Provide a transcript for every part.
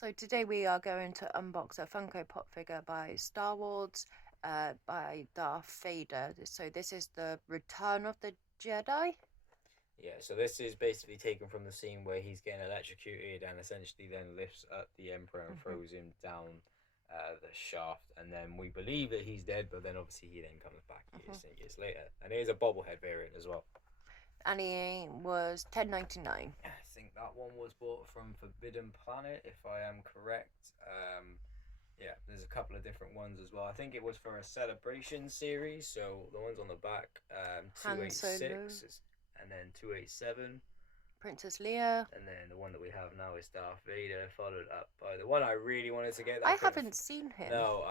So today we are going to unbox a Funko Pop figure by Star Wars, by Darth Vader. So this is the Return of the Jedi. Yeah, so this is basically taken from the scene where he's getting electrocuted and essentially then lifts up the Emperor and throws him down the shaft. And then we believe that he's dead, but then obviously he then comes back years and years later. And it is a bobblehead variant as well. And he was $10.99. I think that one was bought from Forbidden Planet, if I am correct. Yeah, there's a couple of different ones as well. I think it was for a celebration series. So the ones on the back, Han 286 Solo, and then 287. Princess Leia. And then the one that we have now is Darth Vader, followed up by the one I really wanted to get. That I haven't seen him. No,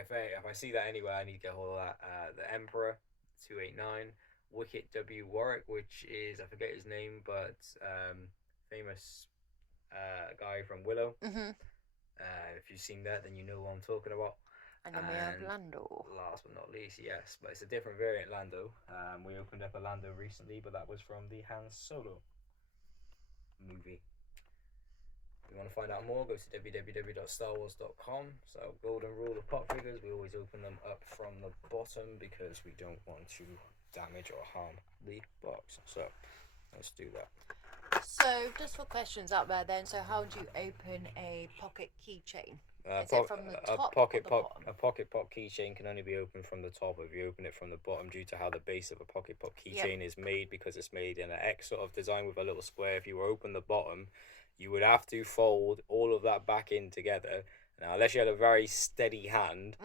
if I see that anywhere, I need to get hold of that. The Emperor, 289. Wicket W. Warwick, which is, I forget his name, but famous guy from Willow. If you've seen that, then you know what I'm talking about. And then we have Lando. Last but not least, yes, but it's a different variant Lando. We opened up a Lando recently, but that was from the Han Solo movie. If you want to find out more, go to www.starwars.com. So, golden rule of pop figures, we always open them up from the bottom because we don't want to damage or harm the box. So, let's do that. So, just for questions out there then, so how do you open a pocket keychain? Is it from the top or the bottom? A pocket pop keychain can only be opened from the top if you open it from the bottom due to how the base of a pocket pop keychain is made, because it's made in an X sort of design with a little square. If you were open the bottom, you would have to fold all of that back in together. Now, unless you had a very steady hand,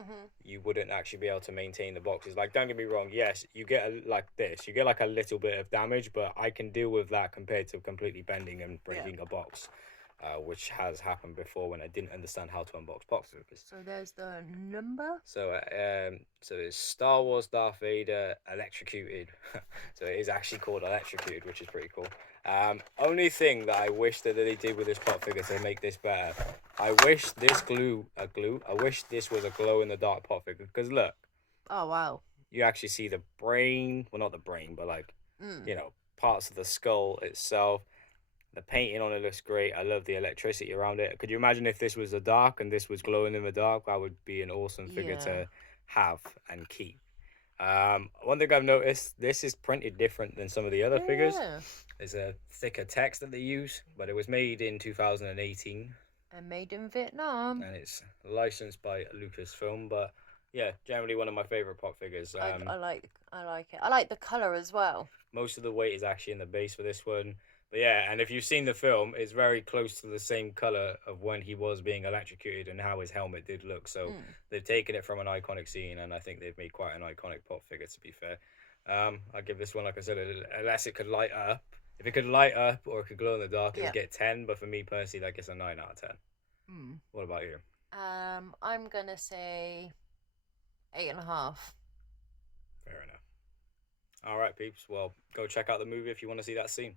you wouldn't actually be able to maintain the boxes. Like, don't get me wrong, yes, you get you get like a little bit of damage, but I can deal with that compared to completely bending and breaking a box. Which has happened before when I didn't understand how to unbox box figures. So there's the number. So it's Star Wars Darth Vader Electrocuted. So it is actually called Electrocuted, which is pretty cool. Only thing that I wish that they did with this pop figure to make this better, I wish this I wish this was a glow in the dark pop figure, because look. Oh wow. You actually see the brain, well, not the brain, but like parts of the skull itself. The painting on it looks great. I love the electricity around it. Could you imagine if this was a dark and this was glowing in the dark? That would be an awesome figure to have and keep. One thing I've noticed, this is printed different than some of the other figures. There's a thicker text that they use, but it was made in 2018. And made in Vietnam. And it's licensed by Lucasfilm, but yeah, generally one of my favorite pop figures. I like it. I like the color as well. Most of the weight is actually in the base for this one. But yeah, and if you've seen the film, it's very close to the same color of when he was being electrocuted and how his helmet did look. So they've taken it from an iconic scene, and I think they've made quite an iconic pop figure, to be fair. I give this one, like I said, unless it could light up. If it could light up or it could glow in the dark, it would get 10. But for me personally, that gets a 9 out of 10. What about you? I'm gonna say 8.5. Fair enough. All right, peeps. Well, go check out the movie if you want to see that scene.